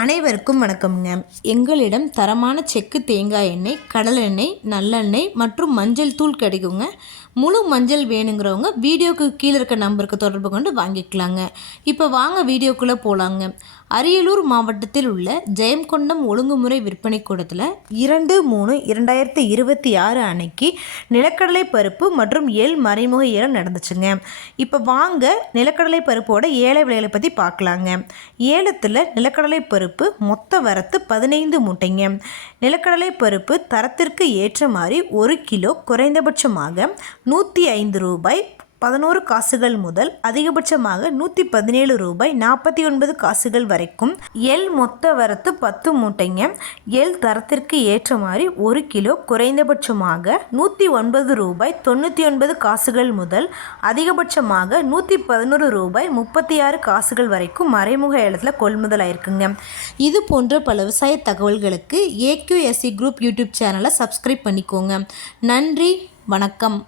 அனைவருக்கும் வணக்கம்ங்க. எங்களிடம் தரமான செக்கு தேங்காய் எண்ணெய், கடலெண்ணெய், நல்லெண்ணெய் மற்றும் மஞ்சள் தூள் கிடைக்குங்க. முழு மஞ்சள் வேணுங்கிறவங்க வீடியோக்கு கீழே இருக்க நம்பருக்கு தொடர்பு கொண்டு வாங்கிக்கலாங்க. இப்போ வாங்க வீடியோக்குள்ளே போகலாங்க. அரியலூர் மாவட்டத்தில் உள்ள ஜெயங்கொண்டம் ஒழுங்குமுறை விற்பனை கூடத்தில் 2/3/2026 அன்னைக்கு நிலக்கடலை பருப்பு மற்றும் எள் மறைமுக ஏலம் நடந்துச்சுங்க. இப்போ வாங்க நிலக்கடலை பருப்போட ஏல விலைகளை பற்றி பார்க்கலாங்க. ஏலத்தில் நிலக்கடலை பருப்பு மொத்த வரத்து 15 மூட்டைங்க. நிலக்கடலை பருப்பு தரத்திற்கு ஏற்ற மாதிரி 1 கிலோ குறைந்தபட்சமாக 105 ரூபாய் 11 காசுகள் முதல் அதிகபட்சமாக 117 ரூபாய் 49 காசுகள் வரைக்கும். எள் மொத்த வரத்து 10 மூட்டைங்க. எள் தரத்திற்கு ஏற்ற மாதிரி 1 கிலோ குறைந்தபட்சமாக 109 ரூபாய் 99 காசுகள் முதல் அதிகபட்சமாக 111 ரூபாய் 36 காசுகள் வரைக்கும் மறைமுக ஏலத்தில் கொள்முதல் ஆயிருக்குங்க. இது போன்ற பல விவசாய தகவல்களுக்கு AQSE குரூப் யூடியூப் சேனலை சப்ஸ்கிரைப் பண்ணிக்கோங்க. நன்றி, வணக்கம்.